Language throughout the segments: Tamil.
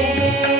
day.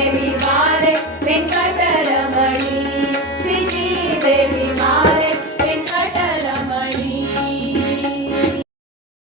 தேவி மாலை வெங்கடர